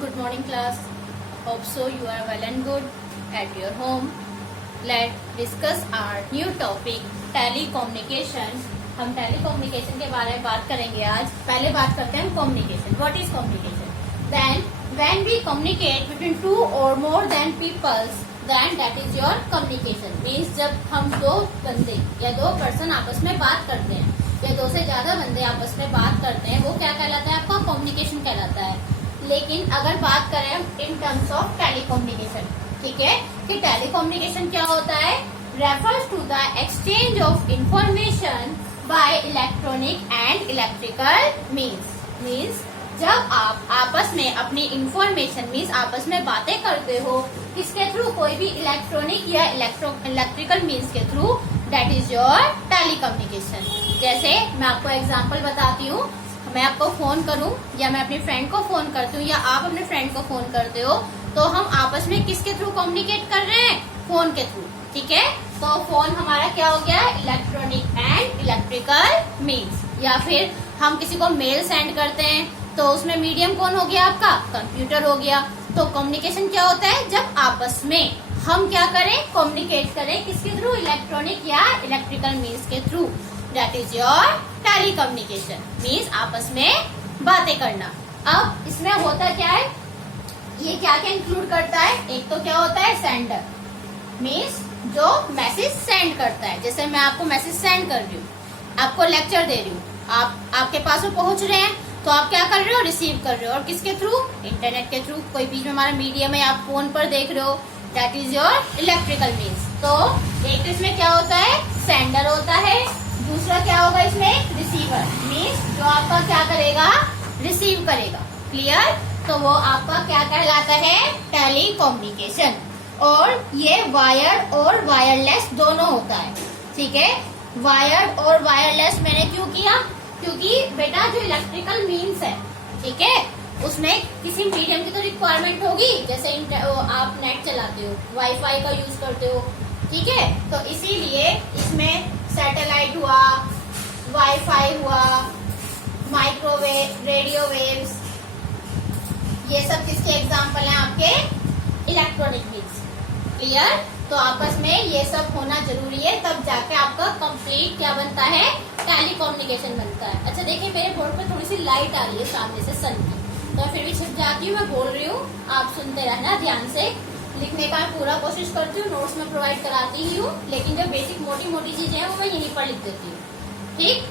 Good morning, class. Hope so you are well and good at your home. Let's discuss our new topic, telecommunication. हम telecommunication के बारे में बात करेंगे आज. पहले बात करते हैं communication. What is communication? Then when we communicate between two or more than peoples, then that is your communication. Means जब हम दो बंदे या दो पर्सन आपस में बात करते हैं या दो से ज्यादा बंदे आपस में बात करते हैं, वो क्या कहलाता है? आपका कम्युनिकेशन कहलाता है. लेकिन अगर बात करें इन टर्म्स ऑफ टेलीकम्युनिकेशन, ठीक है, कि टेलीकम्युनिकेशन क्या होता है? Refers to the exchange of information by electronic and electrical means जब आप आपस में अपनी इंफॉर्मेशन मीन्स आपस में बातें करते हो, किसके थ्रू? कोई भी इलेक्ट्रॉनिक या इलेक्ट्रिकल मीन्स के through, that is your telecommunication. जैसे मैं आपको एग्जांपल बताती हूँ. मैं आपको फोन करूं या मैं अपनी फ्रेंड को फोन करती हूँ या आप अपने फ्रेंड को फोन करते हो, तो हम आपस में किसके थ्रू कम्युनिकेट कर रहे हैं? फोन के थ्रू. ठीक है, तो फोन हमारा क्या हो गया? Electronic and electrical means. या फिर हम किसी को मेल सेंड करते हैं, तो उसमें मीडियम कौन हो गया? आपका कंप्यूटर हो गया. तो कम्युनिकेशन क्या होता है? जब आपस में हम क्या करें? कम्युनिकेट करें. किसके थ्रू? इलेक्ट्रॉनिक या इलेक्ट्रिकल मीन्स के through. That is your telecommunication. Means आपस में बातें करना. अब इसमें होता क्या है? ये क्या क्या इंक्लूड करता है? एक तो क्या होता है? सेंडर मीन्स जो मैसेज सेंड करता है. जैसे मैं आपको मैसेज सेंड कर रही हूँ, आपको लेक्चर दे रही हूँ, आपके पास वो पहुंच रहे हैं, तो आप क्या कर रहे हो? रिसीव कर रहे हो. और किसके थ्रू? इंटरनेट के थ्रू. कोई बीच में हमारा मीडियम है, आप फोन पर देख रहे हो, that is your electrical means. तो एक तो इसमें क्या होता है? सेंडर होता है. दूसरा क्या होगा इसमें? रिसीवर मीन्स जो आपका क्या करेगा? रिसीव करेगा. क्लियर? तो वो आपका क्या कहलाता है? टेलीकम्युनिकेशन. और ये वायर्ड और वायरलेस दोनों होता है. ठीक है, वायर्ड और वायरलेस मैंने क्यों किया? क्योंकि बेटा जो इलेक्ट्रिकल मीन्स है, ठीक है, उसमें किसी मीडियम की तो रिक्वायरमेंट होगी. जैसे आप नेट चलाते हो, वाईफाई का यूज करते हो, ठीक है, तो इसीलिए इसमें सैटेलाइट हुआ, वाईफाई हुआ, माइक्रोवेव, रेडियो वेव्स, ये सब किसके एग्जाम्पल हैं? आपके इलेक्ट्रॉनिक मीन्स. क्लियर? तो आपस में ये सब होना जरूरी है, तब जाके आपका कंप्लीट क्या बनता है? टेलीकम्युनिकेशन बनता है. अच्छा देखिए, मेरे बोर्ड पे थोड़ी सी लाइट आ रही है सामने से सन की, तो फिर भी छिप जाती हूँ. मैं बोल रही हूँ, आप सुनते रहना ध्यान से. लिखने का मैं पूरा कोशिश करती हूँ, नोट्स में प्रोवाइड कराती ही हूँ, लेकिन जो बेसिक मोटी मोटी चीजें हैं वो मैं यहीं पर लिख देती हूँ. ठीक.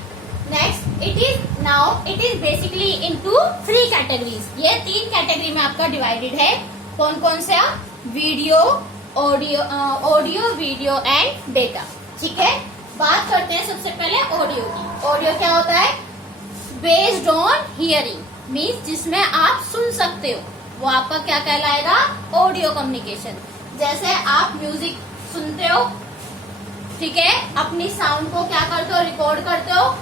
Next, it is basically into 3 categories. ये 3 कैटेगरी में आपका डिवाइडेड है. कौन कौन सा? Video, audio video and data. ठीक है, बात करते हैं सबसे पहले ऑडियो की. ऑडियो क्या होता है? बेस्ड ऑन हियरिंग मीन्स जिसमें आप सुन सकते हो, वो आपका क्या कहलाएगा? Audio communication. जैसे आप म्यूजिक सुनते हो, ठीक है, अपनी साउंड को क्या करते हो? रिकॉर्ड करते हो,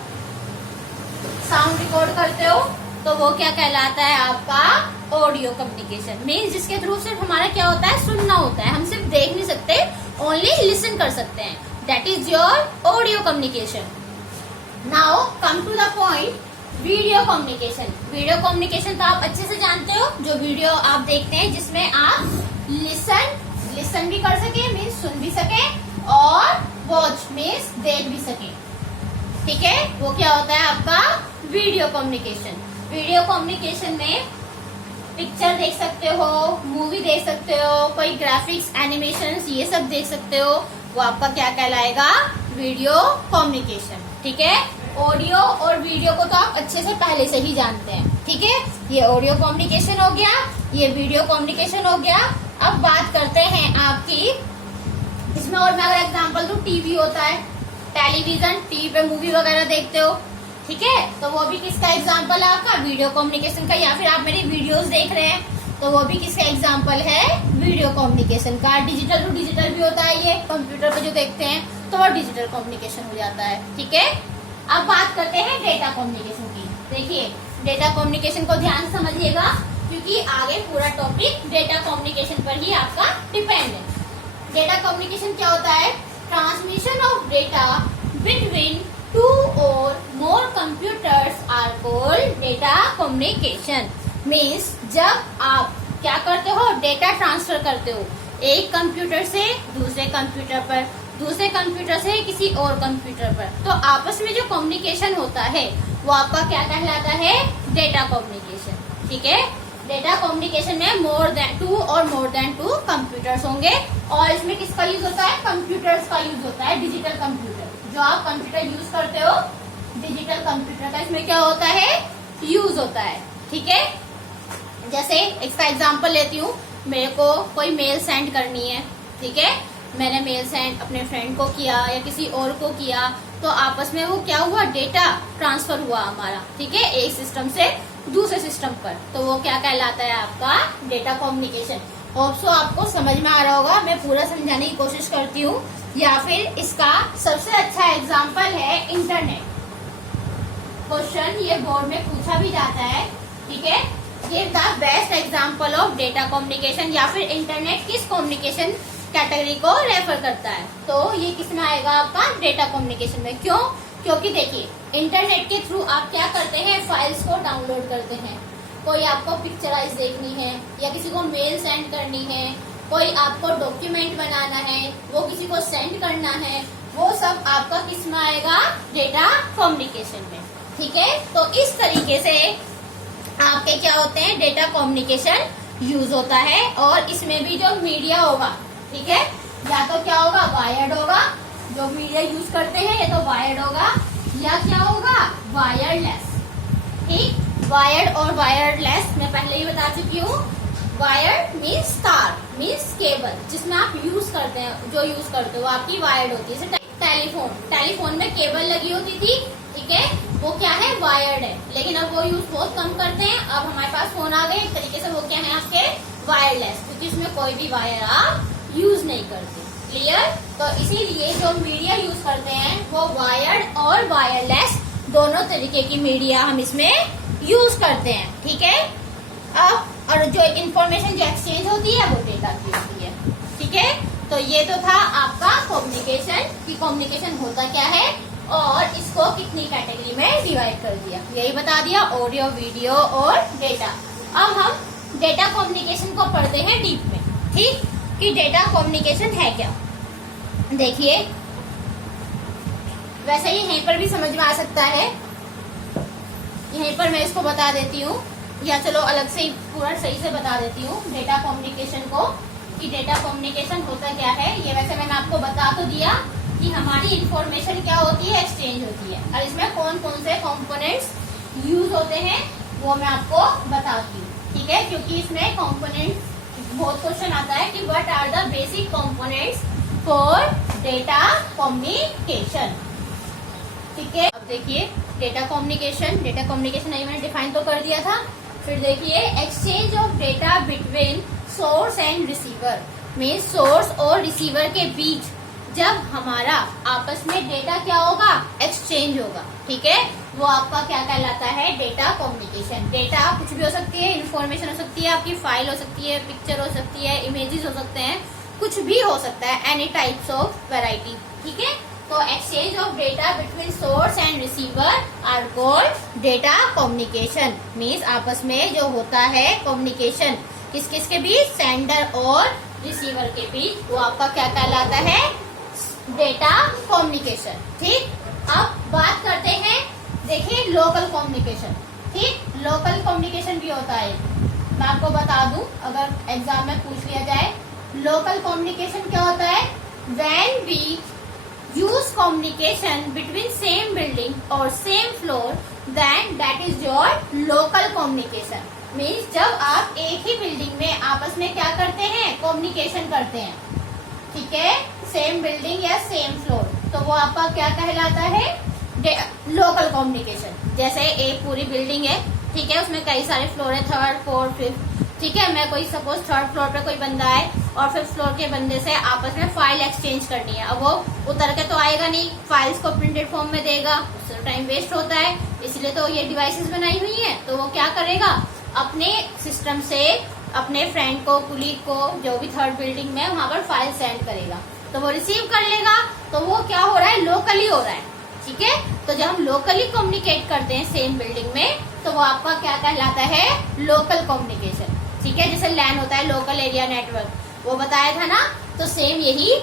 साउंड रिकॉर्ड करते हो, तो वो क्या कहलाता है? आपका ऑडियो कम्युनिकेशन. मीन्स जिसके थ्रू सिर्फ हमारा क्या होता है? सुनना होता है. हम सिर्फ देख नहीं सकते, ओनली लिसन कर सकते हैं. That is your audio communication. Now come to the point, video communication. Video communication तो आप अच्छे से जानते हो, जो वीडियो आप देखते हैं जिसमें आप लिसन भी कर सके मीन्स सुन भी सके, और वॉच मीन्स देख भी सके. ठीक है, वो क्या होता है? आपका वीडियो कम्युनिकेशन. वीडियो कम्युनिकेशन में पिक्चर देख सकते हो, मूवी देख सकते हो, कोई ग्राफिक्स, एनिमेशंस, ये सब देख सकते हो, वो आपका क्या कहलाएगा? Video communication. ठीक है, ऑडियो और वीडियो को तो आप अच्छे से पहले से ही जानते हैं. ठीक है, ये ऑडियो कम्युनिकेशन हो गया, ये वीडियो कम्युनिकेशन हो गया. अब बात करते हैं आपकी इसमें, और मैं अगर एग्जांपल दूं, टीवी होता है, टेलीविजन, टीवी पे मूवी वगैरह देखते हो, ठीक है, तो वो भी किसका एग्जांपल है? आपका वीडियो कम्युनिकेशन का. या फिर आप मेरी वीडियोस देख रहे हैं, तो वो भी किसका एग्जांपल है? वीडियो कम्युनिकेशन का. डिजिटल टू डिजिटल भी होता है, ये कंप्यूटर पे जो देखते हैं, तो वो डिजिटल कम्युनिकेशन हो जाता है. ठीक है, अब बात करते हैं डेटा कम्युनिकेशन की. देखिए, डेटा कम्युनिकेशन को ध्यान से समझिएगा, क्योंकि आगे पूरा टॉपिक डेटा कम्युनिकेशन पर ही आपका डिपेंड है. डेटा कम्युनिकेशन क्या होता है? Transmission of data between 2 or more computers are called data communication. Means जब आप क्या करते हो, डेटा ट्रांसफर करते हो एक कंप्यूटर से दूसरे कंप्यूटर पर, दूसरे कंप्यूटर से किसी और कंप्यूटर पर, तो आपस में जो कम्युनिकेशन होता है वो आपका क्या कहलाता है, डेटा कम्युनिकेशन। ठीक है, डेटा कम्युनिकेशन में मोर देन टू कंप्यूटर्स होंगे और इसमें किसका यूज होता है, कंप्यूटर्स का यूज होता है, डिजिटल कंप्यूटर। जो आप कंप्यूटर यूज करते हो डिजिटल कंप्यूटर का इसमें क्या होता है, यूज होता है। ठीक है, जैसे इसका एग्जांपल लेती हूँ, मेरे को कोई मेल सेंड करनी है। ठीक है, मैंने मेल सेंड अपने फ्रेंड को किया या किसी और को किया, तो आपस में वो क्या हुआ, डेटा ट्रांसफर हुआ हमारा। ठीक है, एक सिस्टम से दूसरे सिस्टम पर, तो वो क्या कहलाता है आपका डेटा कम्युनिकेशन। होप सो आपको समझ में आ रहा होगा, मैं पूरा समझाने की कोशिश करती हूँ। या फिर इसका सबसे अच्छा एग्जाम्पल है इंटरनेट। क्वेश्चन ये बोर्ड में पूछा भी जाता है। ठीक है, give the best example of data communication, या फिर इंटरनेट किस कम्युनिकेशन कैटेगरी को रेफर करता है, तो ये किस में आएगा आपका, डेटा कम्युनिकेशन में। क्यों, क्योंकि देखिए इंटरनेट के थ्रू आप क्या करते हैं, फाइल्स को डाउनलोड करते हैं। कोई आपको पिक्चराइज देखनी है या किसी को मेल सेंड करनी है, कोई आपको डॉक्यूमेंट बनाना है, वो किसी को सेंड करना है, वो सब आपका किस में आएगा, डेटा कम्युनिकेशन में। ठीक है, तो इस तरीके से आपके क्या होते हैं, डेटा कम्युनिकेशन यूज होता है। और इसमें भी जो मीडिया होगा, ठीक है, या तो क्या होगा, वायर्ड होगा, जो मीडिया यूज करते हैं ये तो वायर्ड होगा, या क्या होगा, वायरलेस। ठीक, वायर्ड और वायरलेस मैं पहले ही बता चुकी हूँ। वायर्ड मीन्स तार, मीन्स केबल, जिसमें आप यूज करते हैं, जो यूज करते हो आपकी वायर्ड होती है। जैसे टेलीफोन में केबल लगी होती थी। ठीक है, वो क्या है, वायर्ड है, लेकिन अब वो यूज बहुत कम करते हैं। अब हमारे पास फोन आ गए, एक तरीके से वो क्या है आपके वायरलेस, क्योंकि इसमें कोई भी वायर आप यूज नहीं करते। क्लियर, तो इसीलिए जो मीडिया यूज करते हैं वो वायर्ड और वायरलेस दोनों तरीके की मीडिया हम इसमें यूज करते हैं। ठीक है, अब और जो इंफॉर्मेशन जो एक्सचेंज होती है वो डेटा की होती है। ठीक है, तो ये तो था आपका कम्युनिकेशन की कम्युनिकेशन होता क्या है और इसको कितनी कैटेगरी में डिवाइड कर दिया, यही बता दिया, ऑडियो, वीडियो और डेटा। अब हम डेटा कम्युनिकेशन को पढ़ते हैं डीप में। ठीक, कि डेटा कम्युनिकेशन है क्या। देखिए, वैसे ही यहीं पर भी समझ में आ सकता है, यहीं पर मैं इसको बता देती हूँ, या चलो अलग से पूरा सही से बता देती हूँ डेटा कम्युनिकेशन को, कि डेटा कम्युनिकेशन होता क्या है। ये वैसे मैंने आपको बता तो दिया कि हमारी इंफॉर्मेशन क्या होती है, एक्सचेंज होती है, और इसमें कौन कौन से कंपोनेंट्स यूज होते हैं वो मैं आपको बताती हूँ। ठीक है, क्योंकि इसमें कंपोनेंट्स बहुत क्वेश्चन आता है कि what are the basic components for data communication. ठीक है, अब देखिए डेटा कम्युनिकेशन अभी मैंने डिफाइन तो कर दिया था। फिर देखिए, exchange of data between source and receiver, mean source और रिसीवर के बीच जब हमारा आपस में डेटा क्या होगा, एक्सचेंज होगा। ठीक है, वो आपका क्या कहलाता है, डेटा कम्युनिकेशन। डेटा कुछ भी हो सकती है, इन्फॉर्मेशन हो सकती है, आपकी फाइल हो सकती है, पिक्चर हो सकती है, इमेजेस हो सकते हैं, कुछ भी हो सकता है, एनी टाइप्स ऑफ वैरायटी। ठीक है, तो exchange of data between source and receiver are called data communication. Means आपस में जो होता है कम्युनिकेशन किस किस के बीच, सेंडर और रिसीवर के बीच, वो आपका क्या कहलाता है, डेटा कम्युनिकेशन। ठीक, अब बात करते हैं, देखिए लोकल कम्युनिकेशन। ठीक, लोकल कम्युनिकेशन भी होता है, मैं आपको बता दूं अगर एग्जाम में पूछ लिया जाए। लोकल कम्युनिकेशन क्या होता है, when we use communication between same building or same floor, then that is your local communication. Means जब आप एक ही बिल्डिंग में आपस में क्या करते हैं, कम्युनिकेशन करते हैं। ठीक है, सेम बिल्डिंग या सेम फ्लोर, तो वो आपका क्या कहलाता है, लोकल कम्युनिकेशन। जैसे एक पूरी बिल्डिंग है, ठीक है, उसमें कई सारे फ्लोर है, 3rd 4th 5th। ठीक है, मैं कोई सपोज 3rd फ्लोर पे कोई बंदा है और 5th फ्लोर के बंदे से आपस में फाइल एक्सचेंज करनी है। अब वो उतर के तो आएगा नहीं, फाइल्स को प्रिंटेड फॉर्म में देगा, उससे टाइम वेस्ट होता है, इसलिए तो ये डिवाइसेस बनाई हुई है। तो वो क्या करेगा, अपने सिस्टम से अपने फ्रेंड को, कुलीग को, जो भी 3rd बिल्डिंग में वहां पर फाइल सेंड करेगा, तो वो रिसीव कर लेगा। तो वो क्या हो रहा है, लोकली हो रहा है। ठीक है। तो जब हम लोकली कम्युनिकेट करते हैं सेम बिल्डिंग में, तो वो आपका क्या कहलाता है, लोकल कम्युनिकेशन, ठीक है। जैसे लैन होता है लोकल एरिया नेटवर्क, वो बताया था ना, तो सेम यही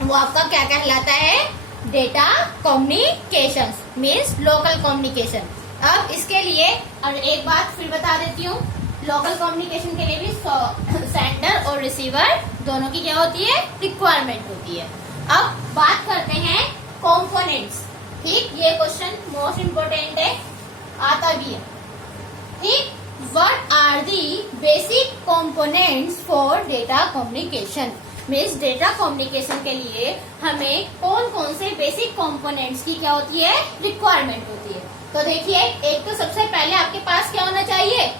वो आपका क्या कहलाता है, data communication means local communication. अब इसके लिए और एक बात फिर बता देती हूँ, लोकल कम्युनिकेशन के लिए भी सेंडर और रिसीवर दोनों की क्या होती है, रिक्वायरमेंट होती है। अब बात करते हैं कंपोनेंट्स, ठीक। ये क्वेश्चन मोस्ट इम्पोर्टेंट है, आता भी है, ठीक। What are the basic components for data communication means data communication के लिए हमें कौन कौन से बेसिक कंपोनेंट्स की क्या होती है, रिक्वायरमेंट होती है। तो देखिए, एक तो सबसे पहले आपके पास क्या होना चाहिए,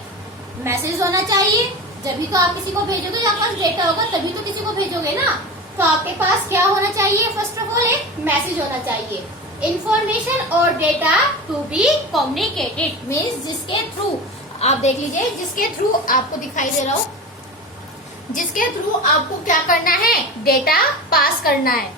मैसेज होना चाहिए। जब भी तो आप किसी को भेजोगे, आपके पास डेटा होगा तभी तो किसी को भेजोगे ना। तो आपके पास क्या होना चाहिए, फर्स्ट ऑफ ऑल एक मैसेज होना चाहिए। इंफॉर्मेशन और data to be communicated means जिसके थ्रू, आप देख लीजिए, जिसके थ्रू आपको दिखाई दे रहा हो, जिसके थ्रू आपको क्या करना है, डेटा पास करना है,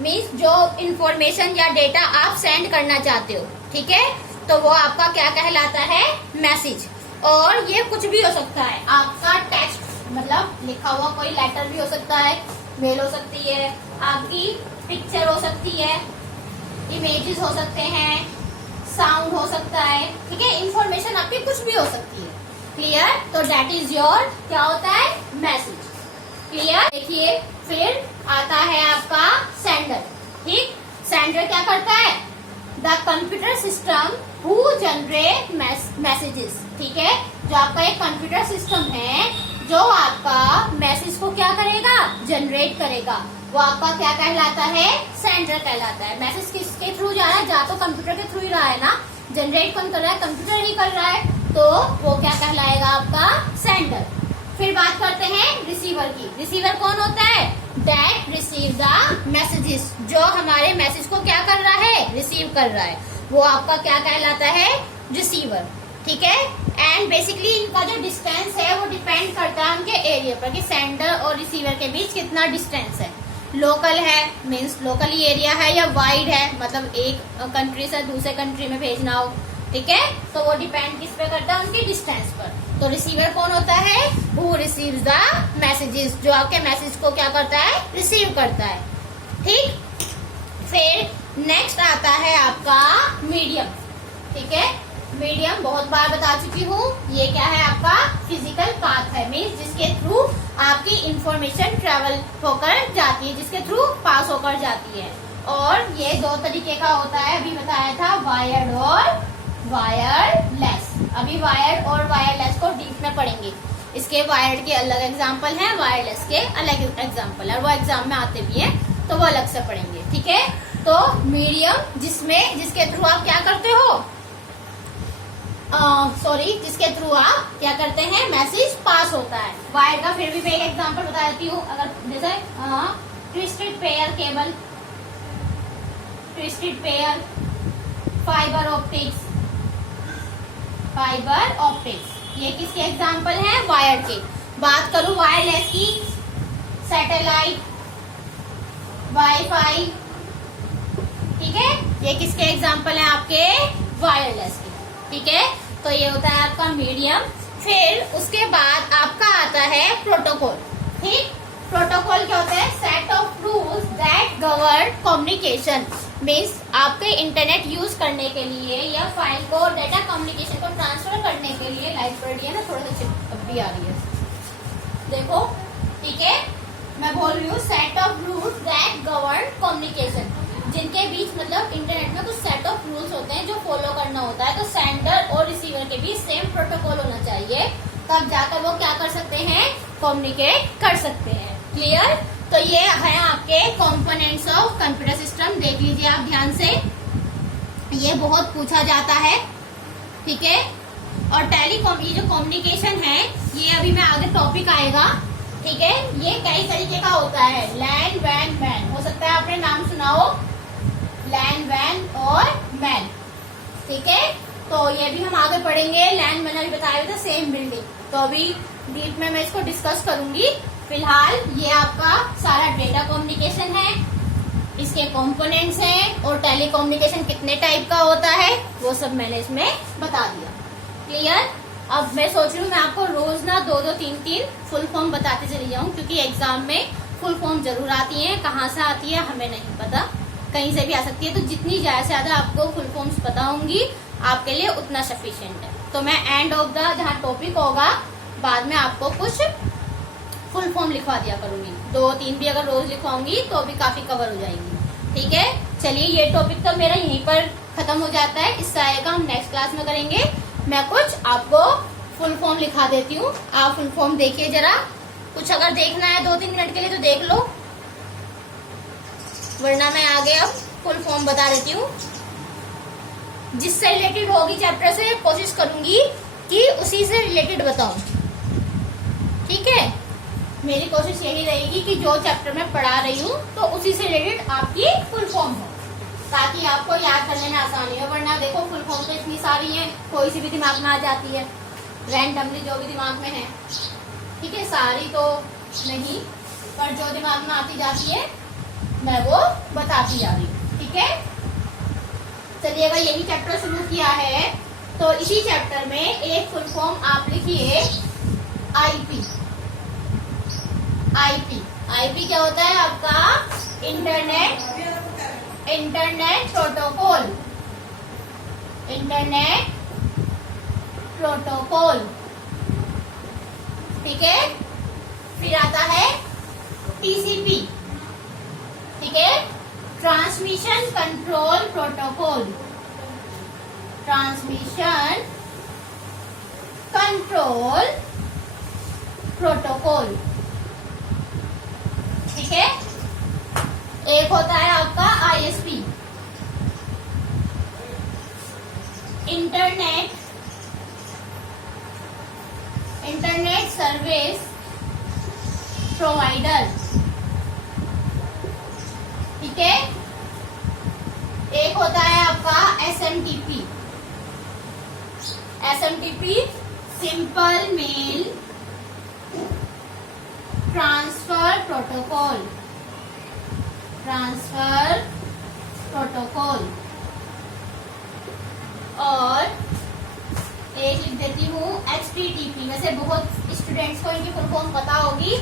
मीन्स जो इंफॉर्मेशन या डेटा आप सेंड करना चाहते हो, ठीक है। तो वो आपका क्या कहलाता है, मैसेज। और ये कुछ भी हो सकता है, आपका टेक्स्ट मतलब लिखा हुआ कोई लेटर भी हो सकता है, मेल हो सकती है, आपकी पिक्चर हो सकती है, इमेजेस हो सकते हैं, साउंड हो सकता है, ठीक है। इंफॉर्मेशन आपकी कुछ भी हो सकती है, क्लियर। तो दैट इज योर क्या होता है, मैसेज, क्लियर। देखिए फिर आता है आपका सेंडर, ठीक। सेंडर क्या करता है, the computer system who generate messages, ठीक है। जो आपका एक कंप्यूटर सिस्टम है जो आपका मैसेज को क्या करेगा, जनरेट करेगा, वो आपका क्या कहलाता है, सेंडर कहलाता है। मैसेज किसके थ्रू जा रहा है, जा तो कंप्यूटर के थ्रू ही रहा है ना, जनरेट कौन कर रहा है, कंप्यूटर ही कर रहा है, तो वो क्या कहलाएगा, आपका सेंडर। फिर बात करते हैं रिसीवर की। रिसीवर कौन होता है, दैट रिसीव द मैसेजेस, जो हमारे मैसेज को क्या कर रहा है, रिसीव कर रहा है, वो आपका क्या कहलाता है, रिसीवर, ठीक है। एंड बेसिकली इनका जो डिस्टेंस है वो डिपेंड करता है उनके एरिया पर, कि सेंडर और रिसीवर के बीच कितना डिस्टेंस है। लोकल है मीन्स लोकली एरिया है, या वाइड है मतलब एक कंट्री से दूसरे कंट्री में भेजना हो, ठीक है। तो वो डिपेंड किस पे करता है, उनकी डिस्टेंस पर। तो रिसीवर कौन होता है, हु रिसीव्स द मैसेजेस, जो आपके मैसेज को क्या करता है, रिसीव करता है, ठीक। फिर नेक्स्ट आता है आपका मीडियम, ठीक है। मीडियम बहुत बार बता चुकी हूँ, ये क्या है, आपका फिजिकल पाथ है, मीन्स जिसके थ्रू आपकी इंफॉर्मेशन ट्रेवल होकर जाती है, जिसके थ्रू पास होकर जाती है। और ये दो तरीके का होता है, अभी बताया था, वायर्ड और वायरलेस। अभी वायर्ड और वायरलेस को डीप में पढ़ेंगे, इसके वायर्ड के अलग एग्जाम्पल है, वायरलेस के अलग एग्जाम्पल है, और वो एग्जाम में आते भी है, तो वो अलग से पढ़ेंगे, ठीक है। तो मीडियम जिसके थ्रू आप क्या करते हो, जिसके थ्रू आप क्या करते हैं, मैसेज पास होता है। वायर का फिर भी मैं एक एग्जांपल बता देती हूँ, अगर जैसे twisted pair cable, twisted pair, fibre optics, ये किसके एग्जांपल हैं, वायर के। बात करूं वायरलेस की, सैटेलाइट, वाईफाई, ठीक है, ये किसके एग्जांपल हैं, आपके वायरलेस के, ठीक है। तो ये होता है आपका मीडियम। फिर उसके बाद आपका आता है प्रोटोकॉल, ठीक। प्रोटोकॉल क्या होता है, set of rules that govern communication, means आपके इंटरनेट यूज करने के लिए या फाइल को, डेटा कम्युनिकेशन को ट्रांसफर करने के लिए, लाइट पड़ रही है ना, थोड़ा सा चिपक भी आ रही है, देखो, ठीक है। मैं बोल रही हूँ set of rules that govern communication, जिनके बीच मतलब इंटरनेट में कुछ सेट ऑफ रूल्स होते हैं जो फॉलो करना होता है। तो सेंडर और रिसीवर के बीच सेम प्रोटोकॉल होना चाहिए, तब जाकर वो क्या कर सकते हैं, कम्युनिकेट कर सकते हैं, क्लियर। तो ये है आपके कंपोनेंट्स ऑफ कंप्यूटर सिस्टम, देख लीजिए आप ध्यान से, ये बहुत पूछा जाता है, ठीक है। और टेलीकॉम, ये जो कम्युनिकेशन है, ये अभी में आगे टॉपिक आएगा, ठीक है। ये कई तरीके का होता है, लैन, वैन, मैन, हो सकता है आपने नाम सुना हो, लैन, वैन और मैन, ठीक है। तो ये भी हम आगे पढ़ेंगे, लैन मैंने अभी बताया था, सेम बिल्डिंग, तो अभी डीप में मैं इसको डिस्कस करूंगी। फिलहाल ये आपका सारा डेटा कम्युनिकेशन है, इसके कंपोनेंट्स हैं और टेलीकम्युनिकेशन कितने टाइप का होता है वो सब मैंने इसमें बता दिया। क्लियर? अब मैं सोच रही हूँ मैं आपको रोज ना 2-2, 3-3 फुल फॉर्म बताते चली जाऊँ, क्योंकि एग्जाम में फुल फॉर्म जरूर आती है। कहाँ से आती है हमें नहीं पता, कहीं से भी आ सकती है। तो जितनी ज्यादा से ज्यादा आपको फुल फॉर्म्स पता होंगी आपके लिए उतना सफिशिएंट है। तो मैं एंड ऑफ द जहाँ टॉपिक होगा बाद में आपको कुछ फुल फॉर्म लिखवा दिया करूंगी। 2-3 भी अगर रोज लिखवाऊंगी तो भी काफी कवर हो जाएंगी। ठीक है, चलिए ये टॉपिक तो मेरा यहीं पर खत्म हो जाता है। इससे आएगा हम नेक्स्ट क्लास में करेंगे। मैं कुछ आपको फुल फॉर्म लिखा देती हूँ, आप फुल फॉर्म देखिए जरा। कुछ अगर देखना है 2-3 मिनट के लिए तो देख लो, वरना मैं आगे अब फुल फॉर्म बता देती हूँ। जिससे रिलेटेड होगी चैप्टर से कोशिश करूंगी कि उसी से रिलेटेड बताऊं। ठीक है, मेरी कोशिश यही रहेगी कि जो चैप्टर मैं पढ़ा रही हूँ तो उसी से रिलेटेड आपकी फुल फॉर्म हो, ताकि आपको याद करने में आसानी हो। वरना देखो फुल फॉर्म तो इतनी सारी है, कोई सी भी दिमाग में आ जाती है, रैंडमली जो भी दिमाग में है। ठीक है, सारी तो नहीं, पर जो दिमाग में आती जाती है मैं वो बताती जा रही हूँ। ठीक है, चलिए अगर यही चैप्टर शुरू किया है तो इसी चैप्टर में एक फुल फॉर्म आप लिखिए आईपी। आईपी क्या होता है आपका? Internet protocol. Internet protocol. ठीक है, फिर आता है टीसीपी। ठीक है, transmission control protocol. Transmission control protocol. ठीक है, एक होता है आपका आईएसपी, इंटरनेट सर्विस प्रोवाइडर। ठीक है, एक होता है आपका SMTP. Simple mail transfer protocol. और एक लिख देती हूँ एचटीटीपी। वैसे बहुत स्टूडेंट्स को इनकी फुल फॉर्म पता होगी,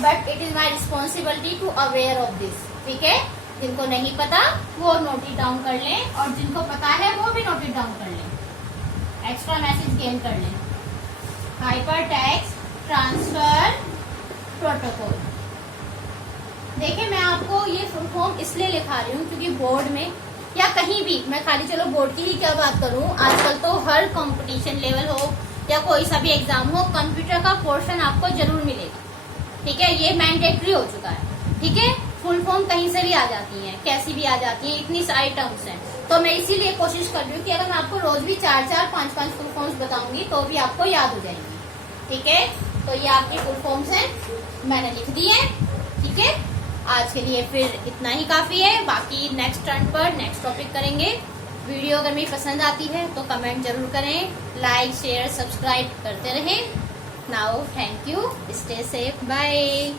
but it is my responsibility to aware of this. ठीक है, जिनको नहीं पता वो नोट इट डाउन कर लें, और जिनको पता है वो भी नोट इट डाउन कर लें, एक्स्ट्रा मैसेज गेन कर लें। Hyper text transfer protocol. देखिए मैं आपको ये फुल फॉर्म इसलिए लिखा रही हूँ क्योंकि बोर्ड में या कहीं भी, मैं खाली चलो बोर्ड की ही क्या बात करूँ, आजकल तो हर कंपटीशन लेवल हो या कोई सा भी एग्जाम हो, कंप्यूटर का पोर्शन आपको जरूर मिलेगा। ठीक है, ये मैंडेटरी हो चुका है। ठीक है, फुल फॉर्म कहीं से भी आ जाती है, कैसी भी आ जाती है, इतनी सारी टर्म्स हैं। तो मैं इसीलिए कोशिश कर रही हूँ कि अगर मैं आपको रोज भी 4-4, 5-5 फुल फॉर्म्स बताऊंगी तो भी आपको याद हो जाएंगी। ठीक है, तो ये आपके फुल फॉर्म्स हैं, मैंने लिख दिए हैं। ठीक है, आज के लिए फिर इतना ही काफी है। बाकी नेक्स्ट टर्न पर नेक्स्ट टॉपिक करेंगे। वीडियो अगर मेरी पसंद आती है तो कमेंट जरूर करें, लाइक शेयर सब्सक्राइब करते रहें। Now thank you, stay safe, bye.